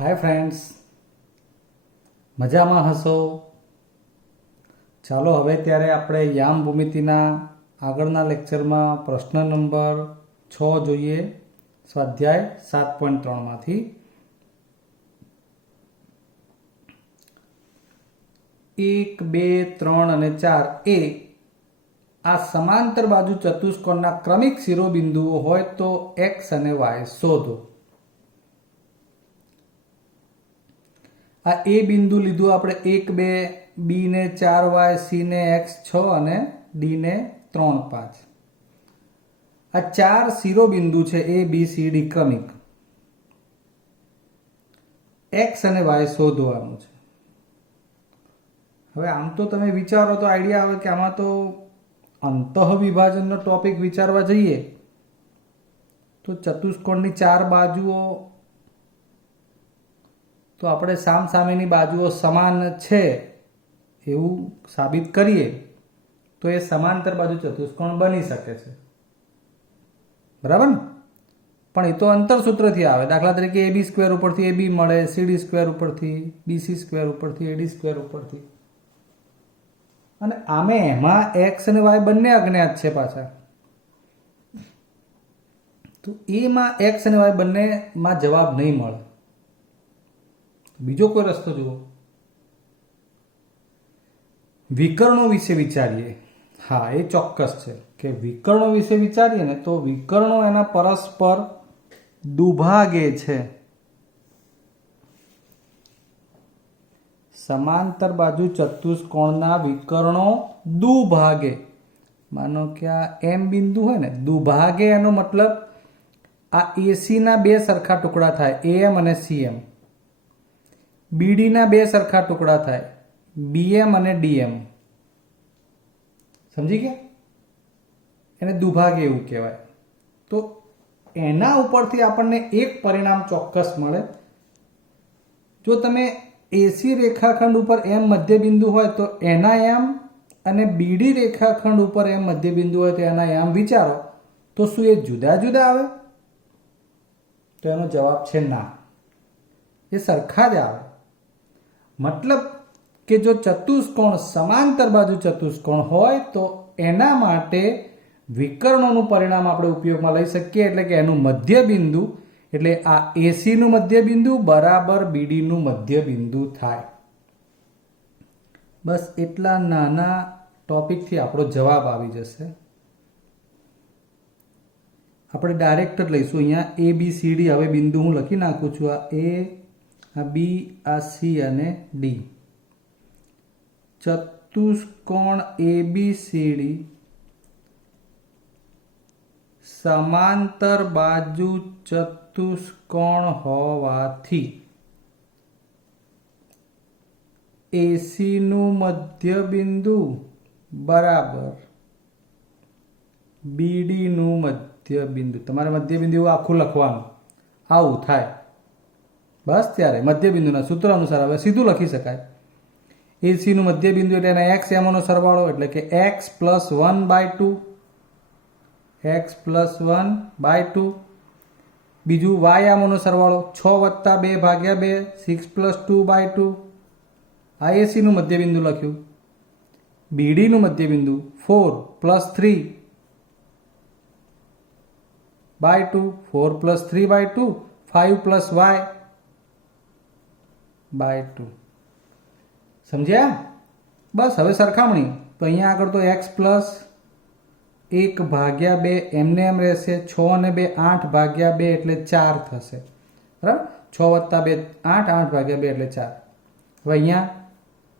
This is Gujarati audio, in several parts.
हाय फ्रेंड्स, मजाમાં હશો? ચાલો હવે ત્યારે આપણે યામ ભૂમિતિના આગળના લેક્ચરમાં પ્રશ્ન નંબર 6 જોઈએ. સ્વાધ્યાય 7.3માંથી 1, 2, 3 અને 4 એ આ સમાંતર બાજુ ચતુષ્કોણના ક્રમિક શિરોબિંદુઓ હોય તો x અને y શોધો. આ એ બિંદુ લીધું આપણે 1, 2, બી ને 4y, સી ને x 6 અને ડી ને 3, 5. આ ચાર શિરોબિંદુ છે એ બી સી ડી ક્રમિક. x અને y શોધવાનું છે. હવે આમ તો તમે વિચારો તો આઈડિયા આવે કે આમાં તો અંતઃવિભાજનનો ટોપિક વિચારવા જઈએ તો ચતુષ્કોણની ચાર બાજુઓ તો આપણે સામસામેની બાજુઓ સમાન છે એવું સાબિત કરીએ તો એ સમાંતર બાજુ ચતુષ્કોણ બની શકે છે. બરાબર ને? પણ એ તો અંતરસૂત્રથી આવે. દાખલા તરીકે AB સ્ક્વેર ઉપરથી AB મળે, CD સ્ક્વેર ઉપરથી, BC સ્ક્વેર ઉપરથી, AD સ્ક્વેર ઉપરથી. અને આમે એમાં x અને y બંને અજ્ઞાત છે પાછા. તો એમાં x અને y બંનેમાં જવાબ નહીં મળે. બીજો કોઈ રસ્તો જુઓ. વિકર્ણો વિશે વિચારીએ. હા, એ ચોક્કસ છે કે વિકર્ણો વિશે વિચારીએ ને તો વિકર્ણો એના પરસ્પર દુભાગે છે. સમાંતર બાજુ ચતુષ્કોણના વિકર્ણો દુભાગે. માનો કે આ એમ બિંદુ હોય ને, દુભાગે એનો મતલબ આ એસી ના બે સરખા ટુકડા થાય, એમ અને સીએમ. બીડી ના બે સરખા ટુકડા થાય, બીએમ અને ડીએમ. સમજી ગયા? એને દુભાગે એવું કહેવાય. તો એના ઉપરથી આપણને એક પરિણામ ચોક્કસ મળે. જો તમે એસી રેખાખંડ ઉપર એમ મધ્યબિંદુ હોય તો એના એમ અને બીડી રેખાખંડ ઉપર એમ મધ્યબિંદુ હોય તો એના એમ વિચારો તો શું એ જુદા જુદા આવે? તો એનો જવાબ છે ના, એ સરખા જ આવે. મતલબ કે જો ચતુષ્કોણ સમાંતર બાજુ ચતુષ્કોણ હોય તો એના માટે વિકર્ણોનું પરિણામ આપણે ઉપયોગમાં લઈ શકીએ. એટલે કે એનું મધ્યબિંદુ એટલે આ એસીનું મધ્યબિંદુ બરાબર બીડીનું મધ્યબિંદુ થાય. બસ એટલા નાના ટોપિકથી આપણો જવાબ આવી જશે. આપણે ડાયરેક્ટ જ લઈશું. અહીંયા એ બી સી ડી હવે બિંદુ હું લખી નાખું છું. આ એ, આ બી, આ સી અને ડી. ચતુષ્કોણ ABCD સમાંતર બાજુ ચતુષ્કોણ હોવાથી એસી નું મધ્યબિંદુ બરાબર બીડી નું મધ્યબિંદુ. તમારે મધ્યબિંદુ આખું લખવાનું, આવું થાય. બસ ત્યારે મધ્યબિંદુના સૂત્ર અનુસાર હવે સીધું લખી શકાય. એસી નું મધ્યબિંદુ એટલે એના એક્સ એમનો સરવાળો એટલે કે x + 1/2, x + 1/2. બીજું y આમોનો સરવાળો 6 + 2/2, 6 + 2/2. આ એસી નું મધ્યબિંદુ લખ્યું. બીડી નું મધ્યબિંદુ 4 + 3/2, 4 + 3/2, 5 + y/2. સમજ્યા? બસ હવે સરખામણી. તો અહીંયા આગળ તો x + 1/2 એમને એમ રહેશે. 6 અને 2 8/2 એટલે 4 થશે. બરાબર? 6 + 2 8, 8/2 એટલે 4. હવે અહીંયા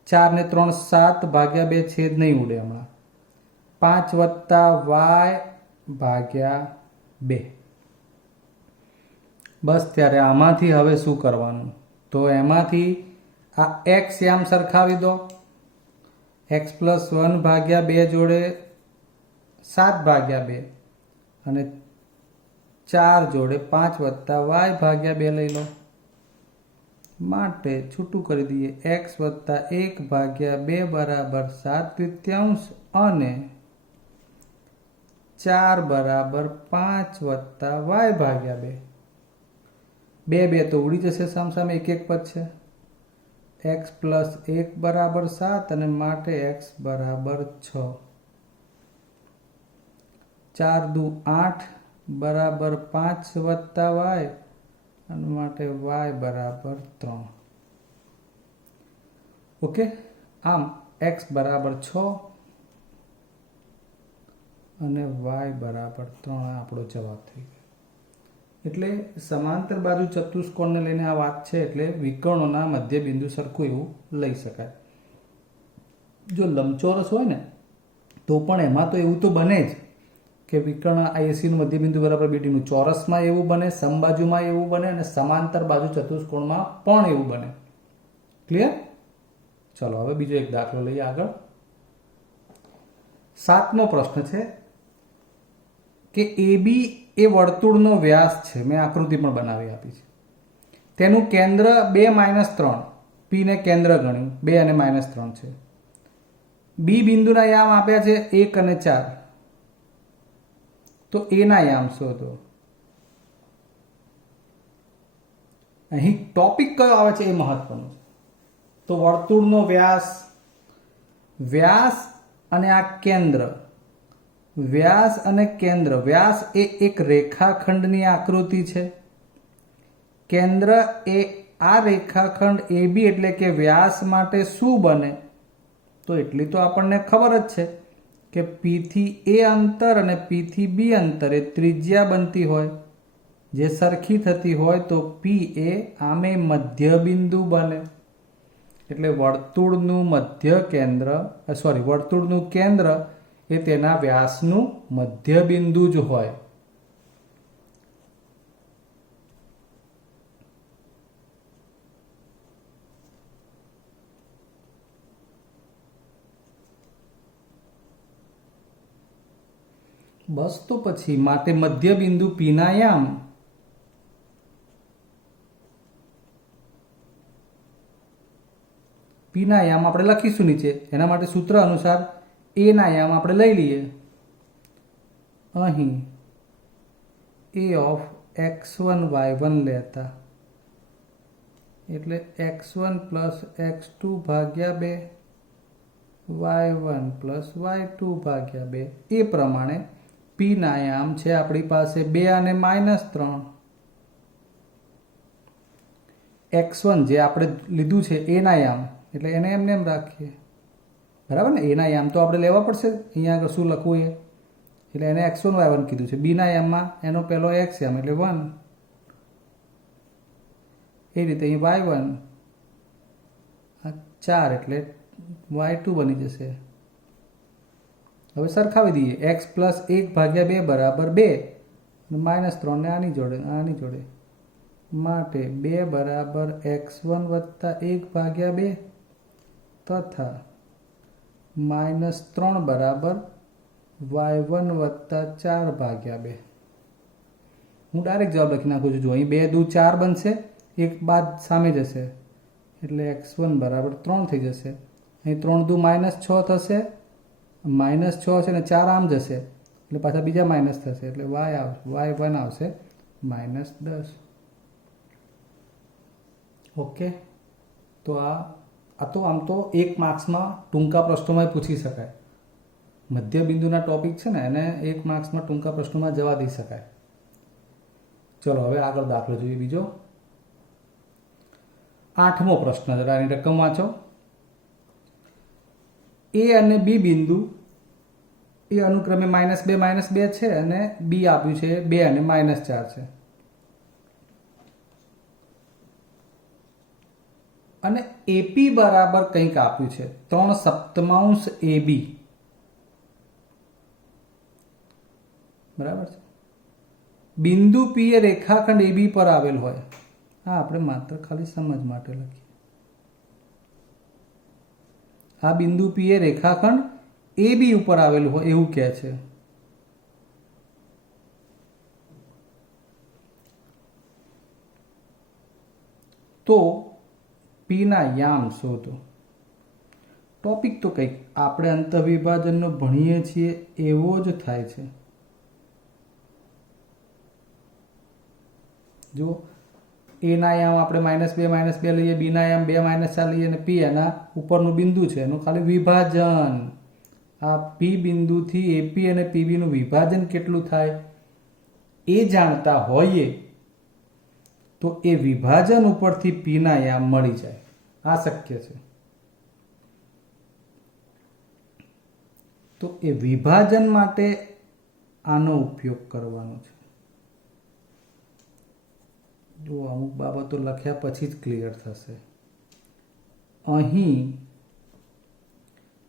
4 ને 3 7/2 છેદ નહીં ઉડે હમણાં. 5 + y/2. બસ ત્યારે આમાંથી હવે શું કરવાનું? તો એમાંથી આ x આમ સરખાવી દો. x + 1/2 જોડે 7/2 અને 4 જોડે 5 + y/2 લઈ લો. માટે છૂટું કરી દઈએ. x + 1/2 બરાબર 7/3 અને 4 બરાબર 5 + y/2. બે બે તો ઉડી જશે, સામસામે એક એક પદ છે. x પ્લસ 1 બરાબર 7 અને માટે x બરાબર 6. 4 દુ 8 બરાબર 5 વત્તા y અને માટે y બરાબર 3. ઓકે, આમ x બરાબર 6 અને y બરાબર 3 આપણો જવાબ થઈ ગયો. એટલે સમાંતર બાજુ ચતુષ્કોણને લઈને આ વાત છે, એટલે વિકર્ણોના મધ્ય બિંદુ સરખું એવું લઈ શકાય. જો લંબચોરસ હોય ને તો પણ એમાં તો એવું તો બને જ કે વિકર્ણ એસીનું મધ્ય બિંદુ બરાબર બીટીનું ચોરસમાં એવું બને, સમબાજુમાં એવું બને અને સમાંતર બાજુ ચતુષ્કોણમાં પણ એવું બને. ક્લિયર? ચલો હવે બીજો એક દાખલો લઈએ આગળ. 7મો પ્રશ્ન છે કે AB એ વર્તુળનો વ્યાસ છે. મેં આકૃતિ પણ બનાવી આપી છે. તેનું કેન્દ્ર 2 - 3, P ને કેન્દ્ર ગણ્યું 2 અને -3 છે. B બિંદુના યામ આપ્યા છે 1 અને 4. તો A ના યામ શોધો. અહીં ટોપિક કયો આવે છે એ મહત્વનું છે. તો વર્તુળનો વ્યાસ અને આ કેન્દ્ર, વ્યાસ અને કેન્દ્ર. વ્યાસ એ એક રેખાખંડની આકૃતિ છે. કેન્દ્ર એ આ રેખાખંડ AB એટલે કે વ્યાસ માટે શું બને? તો એટલી તો આપણને ખબર જ છે કે P થી A અંતર અને P થી B અંતરે ત્રિજ્યા બનતી હોય. જે સરખી થતી હોય તો P એ આમે મધ્ય બિંદુ બને. એટલે વર્તુળનું કેન્દ્ર એ તેના વ્યાસનું મધ્ય બિંદુ જ હોય. બસ તો પછી માટે મધ્ય બિંદુ P ના યામ આપણે લખીશું નીચે. એના માટે સૂત્ર અનુસાર A ના યામ આપણે લઈ લઈએ. અહીં A ઓફ x1 y1 લેતા એટલે x1 પ્લસ x2 ભાગ્યા 2 y1 પ્લસ y2 ભાગ્યા 2. એ પ્રમાણે P ના યામ છે આપણી પાસે 2 અને -3. x1 જે આપણે લીધું છે A ના યામ એટલે એને એમને એમ રાખીએ. બરાબર ને? A ના યામ તો આપણે લેવા પડશે. અહીંયા આગળ શું લખવું એ એટલે એને x1 y1 કીધું છે. B ના યામમાં એનો પહેલો x યામ એટલે 1. એ રીતે અહીં y1 આ 4 એટલે y2 બની જશે. હવે સરખાવી દઈએ. x પ્લસ 1 ભાગ્યા 2 બરાબર 2 -3 ને આની જોડે માટે 2 બરાબર x1 વત્તા 1 ભાગ્યા 2 તથા -3 બરાબર y1 વત્તા 4 ભાગ્યા 2. હું ડાયરેક્ટ જવાબ લખી નાખું છું. જો અહીં 2 દુ 4 બનશે, એક બાદ સામે જશે એટલે x1 બરાબર 3 થઈ જશે. અહીં 3 દુ -6 થશે, -6 છે ને 4 આમ જશે એટલે પાછા બીજા માઇનસ થશે એટલે y1 આવશે -10. ઓકે, તો આ તો આમ તો 1 માર્ક્સમાં ટૂંકા પ્રશ્નોમાં પૂછી શકાય. મધ્ય બિંદુના ટોપિક છે ને એને 1 માર્ક્સમાં ટૂંકા પ્રશ્નોમાં જવા દઈ શકાય. ચલો હવે આગળ દાખલો જોઈએ બીજો. 8મો પ્રશ્ન, જરા એની રકમ વાંચો. A અને B બિંદુ એ અનુક્રમે -2 છે અને B આપ્યું છે 2 અને -4 છે. અને AP બરાબર કંઈક આપ્યું છે 3/7 AB. બરાબર છે. બિંદુ P એ રેખાખંડ AB પર આવેલ હોય. હા, આપણે માત્ર ખાલી સમજ માટે લખીએ. આ બિંદુ P એ રેખાખંડ AB ઉપર આવેલું હોય એવું કહે છે. તો P ના યામ શોધો. ટોપિક તો કંઈક આપણે અંતઃવિભાજનનો ભણીએ છીએ એવો જ થાય છે. જો એ ના યામ આપણે -2 લઈએ, બી ના યામ 2 -4 લઈએ અને પી એના ઉપરનું બિંદુ છે એનું ખાલી વિભાજન. આ પી બિંદુથી એપી અને પીબીનું વિભાજન કેટલું થાય એ જાણતા હોઈએ તો એ વિભાજન ઉપરથી પી ના યામ મળી જાય. આ શક્ય છે. તો એ વિભાજન માટે આનો ઉપયોગ કરવાનો છે. જો અમુક બાબતો લખ્યા પછી જ ક્લિયર થશે. અહીં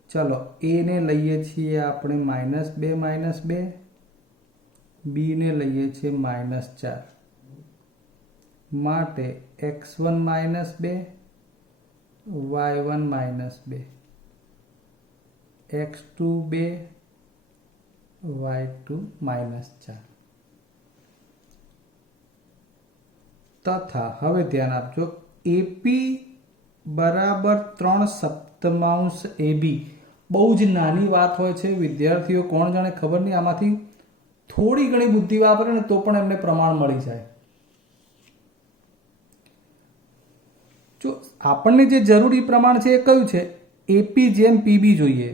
ચલો એ ને લઈએ છીએ આપણે -2 બી ને લઈએ છીએ -4 માટે x1 -2 y1 -2 x2 2 y2 -4 તથા હવે ધ્યાન આપજો એપી બરાબર 3/7 AB. બહુ જ નાની વાત હોય છે. વિદ્યાર્થીઓ કોણ જાણે ખબર નહીં આમાંથી થોડી ઘણી બુદ્ધિ વાપરે ને તો પણ એમને પ્રમાણ મળી જાય. જો આપણને જે જરૂરી પ્રમાણ છે એ કયું છે? એપી જેમ પીબી જોઈએ.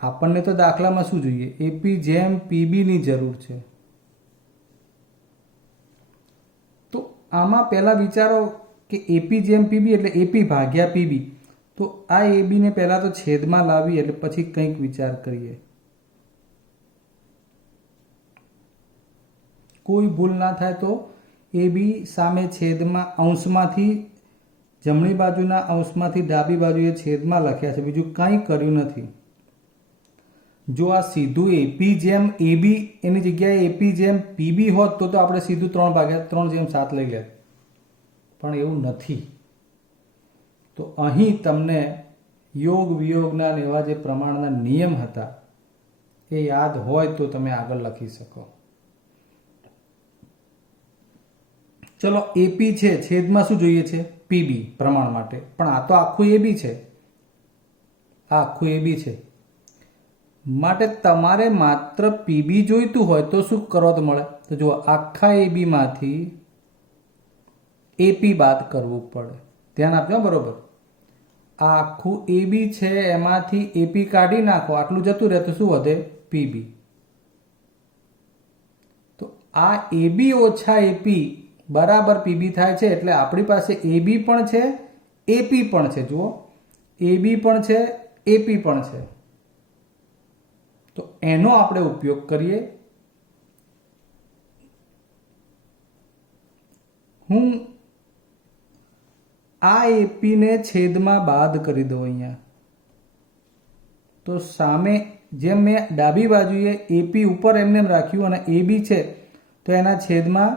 આપણને તો દાખલામાં શું જોઈએ? એપી જેમ પીબી ની જરૂર છે. તો આમાં પહેલા વિચારો કે એપી જેમ પીબી એટલે એપી ભાગ્યા પીબી. તો આ એબી ને પહેલા તો છેદમાં લાવી એટલે પછી કંઈક વિચાર કરીએ. કોઈ ભૂલ ના થાય તો એબી સામે છેદમાં અંશમાંથી જમણી બાજુના અંશમાંથી ડાબી બાજુએ છેદમાં લખ્યા છે. બીજું કંઈ કર્યું નથી. જો આ સીધું એપી જેમ એબી એની જગ્યાએ એપી જેમ પીબી હોત તો આપણે સીધું 3/3/7 લઈ લેત. પણ એવું નથી. તો અહીં તમને યોગ વિયોગના એવા જે પ્રમાણના નિયમ હતા એ યાદ હોય તો તમે આગળ લખી શકો. ચલો એપી છે, છેદમાં શું જોઈએ છે? પીબી પ્રમાણ માટે. પણ આ તો આખું એબી છે. આ આખું એબી છે માટે તમારે માત્ર પીબી જોઈતું હોય તો શું કરો તો મળે? તો જુઓ આખા એબી માંથી એપી બાદ કરવું પડે. ધ્યાન આપજો બરોબર. આ આખું એબી છે એમાંથી એપી કાઢી નાખો, આટલું જતું રહે તો શું વધે? પીબી. તો આ એબી ઓછા એપી બરાબર પીબી થાય છે. એટલે આપણી પાસે એબી પણ છે, એપી પણ છે. જુઓ એબી પણ છે, એપી પણ છે. તો એનો આપણે ઉપયોગ કરીએ. હું આ એપી ને છેદમાં બાદ કરી દઉં અહીંયા. તો સામે જેમ મેં ડાબી બાજુએ એપી ઉપર એમને રાખ્યું અને એબી છે તો એના છેદમાં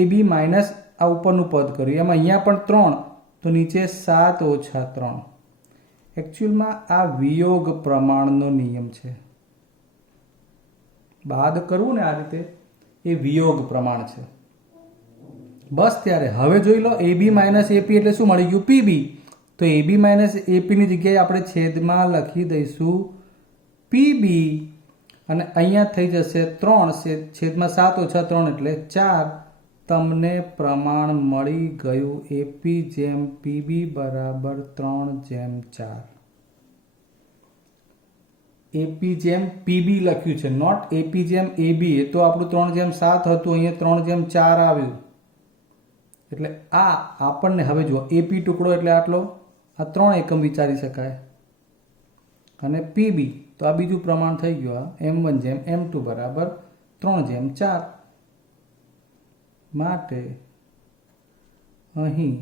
એબી માઇનસ આ ઉપરનું પદ કર્યું. એમાં અહીંયા પણ 3 તો નીચે 7 ઓછા 3. એકચ્યુઅલમાં આ વિયોગ પ્રમાણનો નિયમ છે. બાદ કરવું ને આ રીતે એ વિયોગ પ્રમાણ છે. બસ ત્યારે હવે જોઈ લો એબી માઇનસ એપી એટલે શું મળી ગયું? પીબી. તો એબી માઇનસ એપીની જગ્યાએ આપણે છેદમાં લખી દઈશું પીબી અને અહીંયા થઈ જશે 3 છેદમાં 7 ઓછા 3 એટલે 4. તમને પ્રમાણ મળી ગયું એપી જેમ પીબી બરાબર 3/4. એપી જેમ પીબી લખ્યું છે, નોટ એપી જેમ એબી. એ તો આપણું 3/7 હતું, અહીંયા 3/4 આવ્યું. એટલે આ આપણને હવે જુઓ એપી ટુકડો એટલે આટલો, આ 3 એકમ વિચારી શકાય. અને પીબી તો આ બીજું પ્રમાણ થઈ ગયું, m1 જેમ m2 બરાબર 3/4. માટે અહીં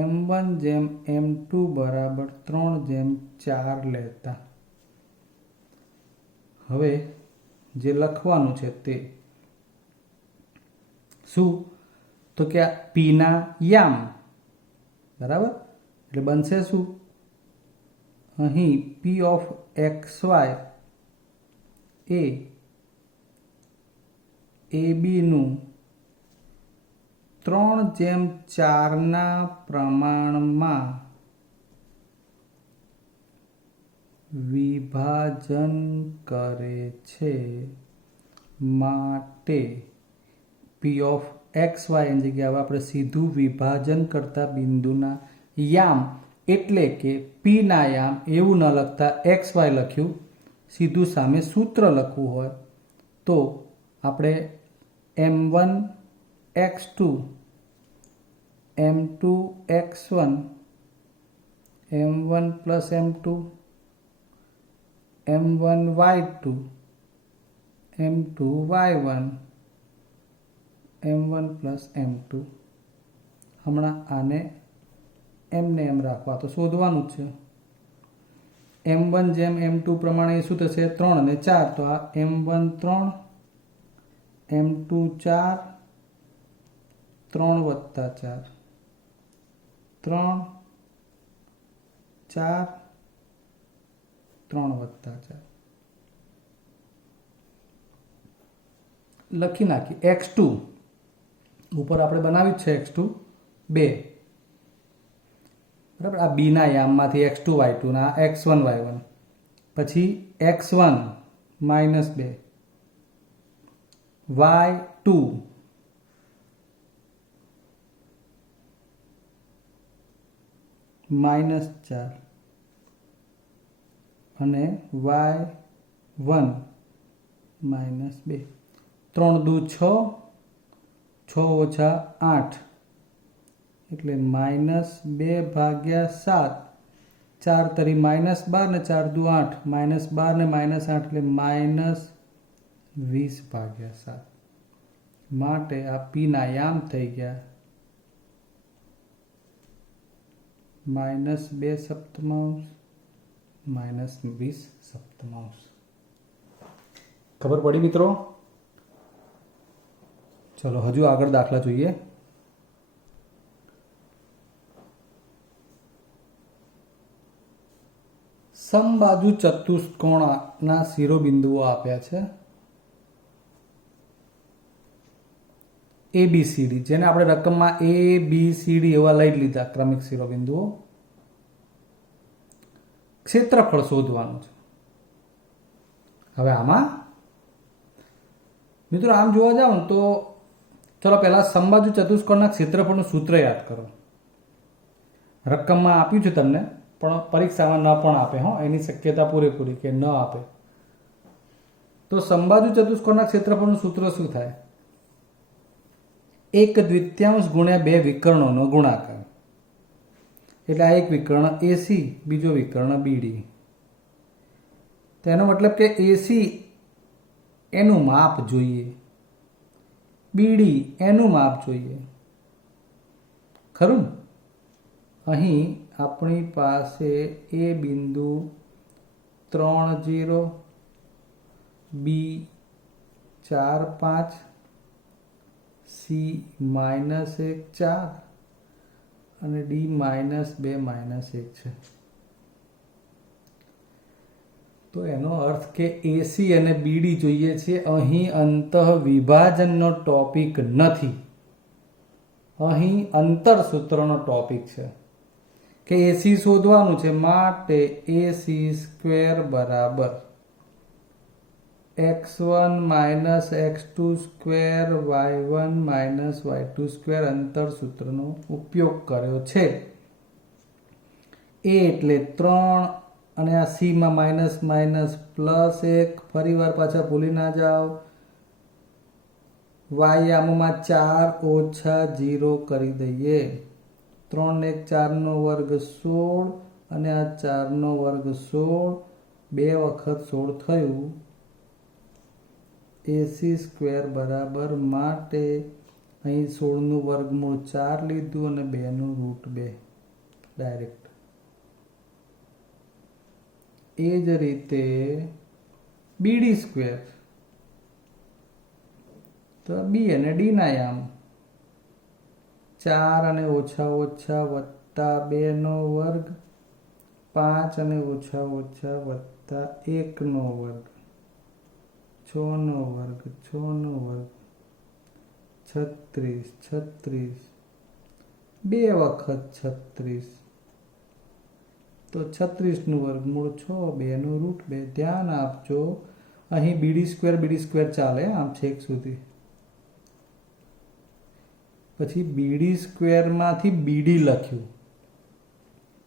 m1 જેમ m2 બરાબર 3/4 લેતા હવે જે લખવાનું છે તે શું? તો કે આ પી ના યામ બરાબર એટલે બનશે શું? અહીં પી ઓફ xy એ એબી નું 3/4 પ્રમાણમાં વિભાજન કરે છે. માટે પી ઓફ એક્સ વાયની જગ્યાએ હવે આપણે સીધું વિભાજન કરતા બિંદુના યામ એટલે કે પીના યામ એવું ન લખતા એક્સ વાય લખ્યું, સીધું સામે સૂત્ર લખવું હોય તો આપણે m1 x2 m2 x1 m1 plus m2 m1 y2 m2 y1 m1 plus m2 હમણાં આને એમને એમ રાખવા તો શોધવાનું જ છે. m1 જેમ m2 પ્રમાણે શું થશે 3 અને 4 તો આ m1 3 m2 4 3 વત્તા 4 3 4 3 વત્તા 4 લખી નાખી. x2 ઉપર આપણે બનાવી છે x2 2 બરાબર. આ બી ના યામમાંથી x2 y2 ના x1 y1 પછી x1 -2 y2 -4 અને y1 -2 3 દુ 6 6 ઓછા 8 એટલે -2 ભાગ્યા 7 4 તરી -12 ને 4 દુ 8 -12 ને -8 એટલે -20 ભાગ્યા 7 માટે આ પી ના યામ થઈ ગયા -2 સપ્તમાંશ -20 સપ્તમાંશ. ખબર પડી મિત્રો? ચલો હજુ આગળ દાખલા જોઈએ. સમબાજુ ચતુષ્કોણના શિરોબિંદુઓ આપ્યા છે ABCD, જેને આપણે રકમમાં ABCD એવા લઈ લીધા ક્રમિક શિરોબિંદુઓ. ક્ષેત્રફળ શોધવાનું છે. હવે આમાં મિત્રો આમ જોવા જાવ ને તો ચલો પહેલા સમબાજુ ચતુષ્કોણના ક્ષેત્રફળનું સૂત્ર યાદ કરો. રકમમાં આપ્યું છે તમને, પણ પરીક્ષામાં ન પણ આપે. એની શક્યતા પૂરેપૂરી કે ન આપે. તો સમબાજુ ચતુષ્કોણના ક્ષેત્રફળનું સૂત્ર શું થાય? 1/2 ગુણ્યા 2 વિકર્ણોનો ગુણાકાર. એટલે આ એક વિકર્ણ AC, બીજો વિકર્ણ BD. તેનો મતલબ કે AC એનું માપ જોઈએ, BD એનું માપ જોઈએ. ખરું? અહીં આપણી પાસે A બિંદુ 3 0, B 4 5, C -1 4 અને D -2 -1 છે. તો એનો અર્થ કે AC અને BD જોઈએ છે. અહીં અંતઃ વિભાજનનો ટોપિક નથી, અહીં અંતર સૂત્રનો ટોપિક છે કે AC શોધવાનું છે. માટે AC² બરાબર x1 - x2² y1 - y2² અંતર સૂત્રનો ઉપયોગ કર્યો છે. A એટલે 3 અને આ C માં -1 ફરી વાર પાછા ભૂલી ના જાઓ. y યામમાં 4 ઓછા 0 કરી દઈએ. 3 ને 4 નો વર્ગ 16 અને આ 4 નો વર્ગ 16, 2 વખત 16 થયું. AC² બરાબર માટે અહીં 16 નું વર્ગમૂળ 4 લીધું અને 2 નું √2 ડાયરેક્ટ. એ જ રીતે BD², તો B અને D ના યામ 4 અને ઓછા ઓછા વત્તા 2 નો વર્ગ, 5 અને ઓછા ઓછા વત્તા 1 નો વર્ગ, 6 નો વર્ગ, 6 નો વર્ગ, 36 36, 2 વખત 36, તો 36 નું વર્ગમૂળ 6, 2 નું √2. ધ્યાન આપજો, અહીં BD² ચાલે આમ છેક સુધી. પછી બીડી સ્ક્વેરમાંથી બીડી લખ્યું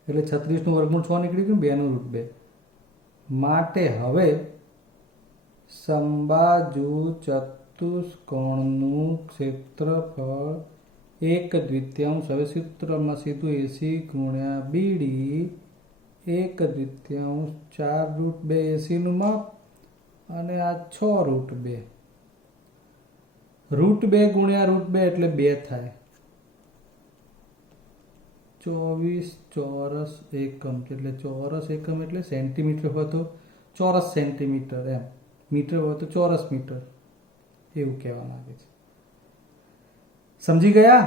એટલે 36 નું વર્ગમૂળ 6 નીકળી ગયું, 2 નું રૂટ 2. માટે હવે સમબાજુ ચતુષ્કોણનું ક્ષેત્રફળ 1/2. હવે સૂત્રમાં સીધું એસી ગુણ્યા બીડી 1/2, 4 રૂટ 2 એસી નું માપ અને આ 6 રૂટ 2. રૂટ 2 ગુણ્યા રૂટ 2 એટલે 2 થાય. 24 ચોરસ એકમ એટલે ચોરસ એકમ એટલે સેન્ટીમીટર હોય તો ચોરસ સેન્ટીમીટર, એમ મીટર હોય તો ચોરસ મીટર, એવું કહેવા માંગે છે. સમજી ગયા?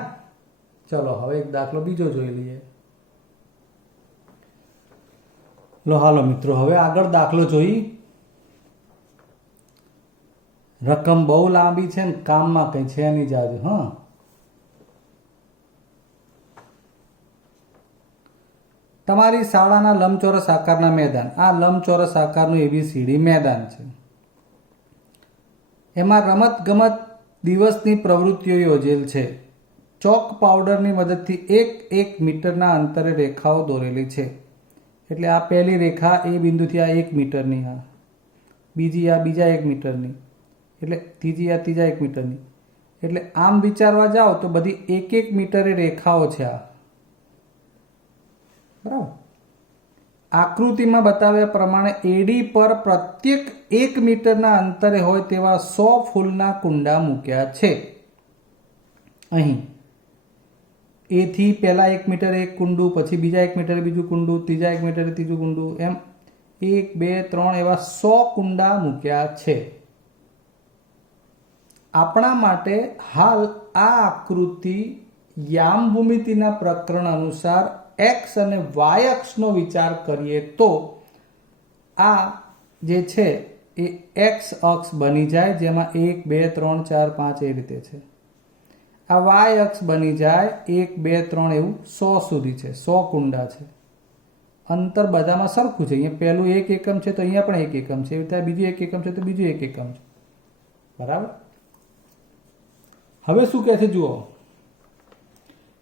ચલો હવે એક દાખલો બીજો જોઈ લઈએ. હાલો મિત્રો, હવે આગળ દાખલો જોઈ. રકમ બહુ લાંબી છે ને કામમાં કઈ છે નહીં જાજુ. હા, તમારી શાળાના લંબચોરસ આકારના મેદાન, આ લંબચોરસ આકારનું ABCD મેદાન છે. એમાં રમત ગમત દિવસની પ્રવૃત્તિઓ યોજેલ છે. ચોક પાવડરની મદદથી 1 મીટરના અંતરે રેખાઓ દોરેલી છે. એટલે આ પહેલી રેખા એ બિંદુથી આ 1 મીટરની, આ બીજી આ બીજા 1 મીટરની, એટલે ત્રીજી આ ત્રીજા 1 મીટરની. એટલે આમ વિચારવા જાઓ તો બધી 1 મીટરે રેખાઓ છે આ, બરાબર. આકૃતિમાં બતાવ્યા પ્રમાણે એડી પર પ્રત્યેક 1 મીટરના અંતરે હોય તેવા 100 ફૂલના કુંડા મૂક્યા છે. અહીં એથી પહેલા 1 મીટર એક કુંડું, પછી બીજા 1 મીટરે બીજું કુંડું, ત્રીજા 1 મીટરે ત્રીજું કુંડું, એમ 1 2 3 એવા 100 કુંડા મૂક્યા છે. આપણા માટે હાલ આ આકૃતિ યામ ભૂમિતિના પ્રકરણ અનુસાર એક્સ અને વાય અક્ષનો વિચાર કરીએ તો આ જે છે એ એક્સ અક્ષ બની જાય, જેમાં 1 2 3 4 5 એ રીતે છે. આ વાય અક્ષ બની જાય 1 2 3 એવું 100 સુધી છે, 100 કુંડા છે. અંતર બધામાં સરખું છે. અહીંયા પહેલું 1 એકમ છે તો અહીંયા પણ 1 એકમ છે, એવી રીતે બીજું 1 એકમ છે તો બીજું 1 એકમ છે, બરાબર. હવે શું કહે છે જુઓ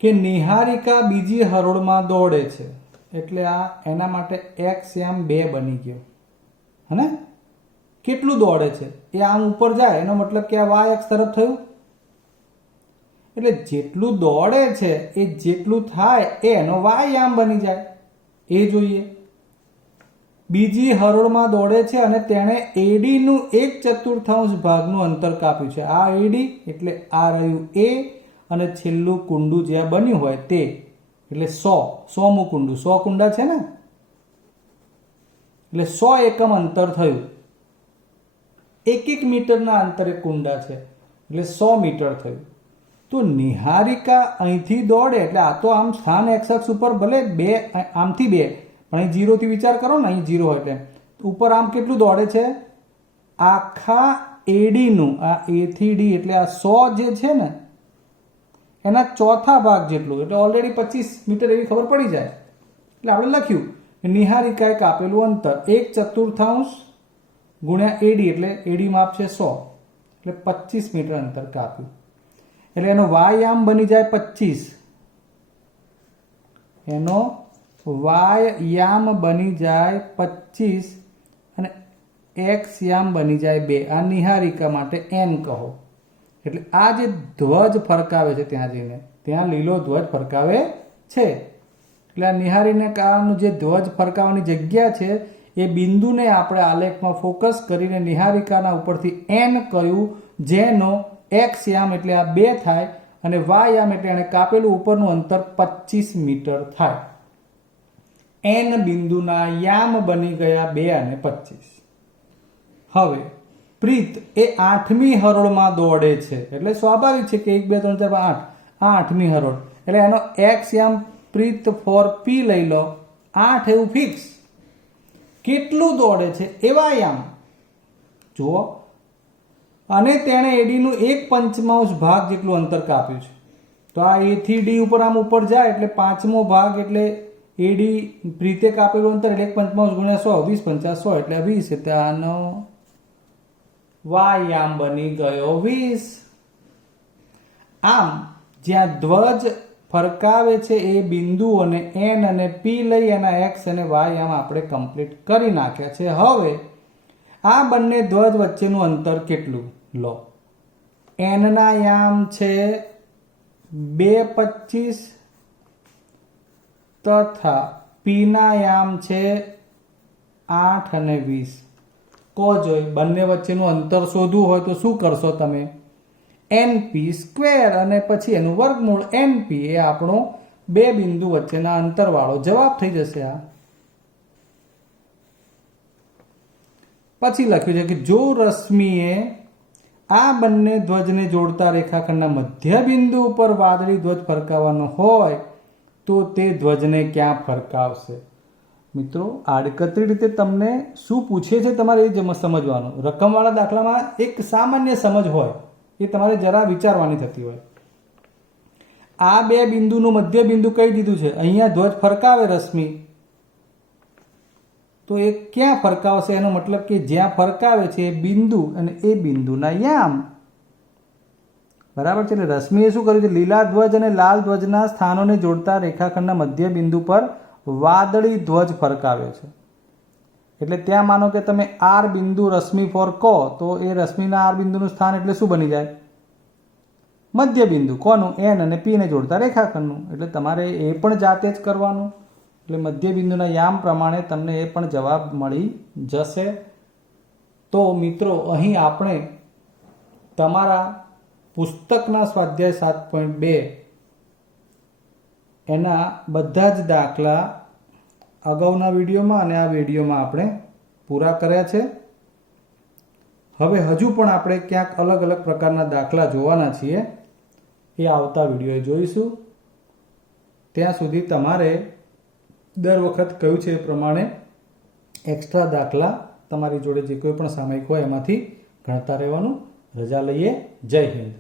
કે નિહારિકા બીજી હરોળમાં દોડે છે, એટલે આ એના માટે એક્સ એમ 2 બની ગયો. હને કેટલું દોડે છે એ આમ ઉપર જાય, એનો મતલબ કે આ વાય અક્ષ તરફ થયું. એટલે જેટલું દોડે છે એ જેટલું થાય એ એનો વાય આમ બની જાય, એ જોઈએ. બીજી હરોળમાં દોડે છે અને તેણે એડી નું 1/4 ભાગનું અંતર કાપ્યું છે. આ એડી એટલે આ રહ્યું એ, અને છેલ્લું કુંડું જ્યાં બન્યું હોય તે, એટલે 100મું કુંડું, 100 કુંડા છે ને, એટલે 100 એકમ અંતર થયું. 1 મીટરના અંતરે કુંડા છે એટલે 100 મીટર થયું. તો નિહારિકા અહીંથી દોડે એટલે આ તો આમ સ્થાન એક્સ અક્ષ ઉપર ભલે 2 આમથી 2, પણ અહીં 0 થી વિચાર કરો ને, અહીં 0 એટલે ઉપર આમ કેટલું દોડે છે, આખા એડીનું, આ એ થી ડી એટલે આ 100 જે છે ને એના ચોથા ભાગ જેટલું, એટલે ઓલરેડી 25 મીટર એવી ખબર પડી જાય. એટલે આપણે લખ્યું નિહારિકાએ કાપેલું અંતર 1/4 ગુણ્યા એડી, એટલે એડી માપ છે 100, એટલે 25 મીટર અંતર કાપ્યું. એટલે એનો વાય આમ બની જાય 25, એનો વાય યામ બની જાય 25 અને એક્સ યામ બની જાય 2. આ નિહારિકા માટે એન કહો. એટલે આ જે ધ્વજ ફરકાવે છે ત્યાં જઈને, ત્યાં લીલો ધ્વજ ફરકાવે છે, એટલે આ નિહારીને કારણનું જે ધ્વજ ફરકાવવાની જગ્યા છે એ બિંદુને આપણે આલેખમાં ફોકસ કરીને નિહારિકાના ઉપરથી એન કહ્યું, જેનો એક્સ યામ એટલે આ 2 થાય અને વાય યામ એટલે એને કાપેલું ઉપરનું અંતર 25 મીટર થાય. એન બિંદુના યામ બની ગયા 2 અને 25. હવે પ્રીત એ 8મી હરોળમાં દોડે છે, એટલે સ્વાભાવિક છે કે 1 2 3 4 5 8, આ 8મી હરોળ, એટલે એનો એક્સ યામ પ્રીત ફોર પી લઈ લો, 8 એવું ફિક્સ. કેટલું દોડે છે એવા યામ જુઓ, અને તેણે એડીનું 1/5 ભાગ જેટલું અંતર કાપ્યું છે. તો આ એ થી ડી ઉપર આમ ઉપર જાય એટલે 5મો ભાગ, એટલે એડી પ્રીતે કાપેલું અંતર એટલે 1/5 ગુણ્યા 100, 20 50 100 એટલે 20, એટલે આનો વાય યામ બની ગયો 20. આમ જ્યાં ધ્વજ ફરકાવે છે એ બિંદુઓને એન અને પી લઈ એના એક્સ અને વાય આમ આપણે કમ્પ્લીટ કરી નાખ્યા છે. હવે આ બંને ધ્વજ વચ્ચેનું અંતર કેટલું લો. એનના યામ છે 2.25 તથા પીના યામ છે 8 અને 20. કહો જોઈ બંને વચ્ચેનું અંતર શોધવું હોય તો શું કરશો તમે? એનપી સ્ક્વેર અને પછી એનું વર્ગમૂળ એનપી એ આપણો બે બિંદુ વચ્ચેના અંતરવાળો જવાબ થઈ જશે. આ પછી લખ્યું છે કે જો રશ્મિએ આ બંને ધ્વજને જોડતા રેખાખંડના મધ્ય બિંદુ ઉપર વાદળી ધ્વજ ફરકાવવાનો હોય તો તે ધ્વજને ક્યાં ફરકાવશે? મિત્રો આડકતરી રીતે તમને શું પૂછે છે તમારે એ સમજવાનું. રકમવાળા દાખલામાં એક સામાન્ય સમજ હોય એ તમારે જરા વિચારવાની થતી હોય. આ બે બિંદુનું મધ્ય બિંદુ કહી દીધું છે. અહીંયા ધ્વજ ફરકાવે રશ્મિ તો એ ક્યાં ફરકાવશે? એનો મતલબ કે જ્યાં ફરકાવે છે એ બિંદુ અને એ બિંદુના યામ. બરાબર છે. એટલે રશ્મિએ શું કર્યું છે? લીલા ધ્વજ અને લાલ ધ્વજના સ્થાનોને જોડતા રેખાખંડના મધ્ય બિંદુ પર વાદળી ધ્વજ ફરકાવ્યો છે. એટલે ત્યાં માનો કે તમે આર બિંદુ રશ્મિ ફોર કહો તો એ રશ્મિના આર બિંદુનું સ્થાન એટલે શું બની જાય? મધ્ય બિંદુ. કોનું? એન અને પી ને જોડતા રેખાખંડનું. એટલે તમારે એ પણ જાતે જ કરવાનું. એટલે મધ્ય બિંદુના યામ પ્રમાણે તમને એ પણ જવાબ મળી જશે. તો મિત્રો અહીં આપણે તમારા પુસ્તકના સ્વાધ્યાય 7.2 એના બધા જ દાખલા અગાઉના વિડીયોમાં અને આ વિડીયોમાં આપણે પૂરા કર્યા છે. હવે હજુ પણ આપણે ક્યાંક અલગ અલગ પ્રકારના દાખલા જોવાના છીએ. એ આવતા વિડીયો જોઈશું. ત્યાં સુધી તમારે દર વખત કહ્યું છે એ પ્રમાણે એક્સ્ટ્રા દાખલા તમારી જોડે જે કોઈ પણ સામયિક હોય એમાંથી ગણતા રહેવાનું. રજા લઈએ. જય હિન્દ.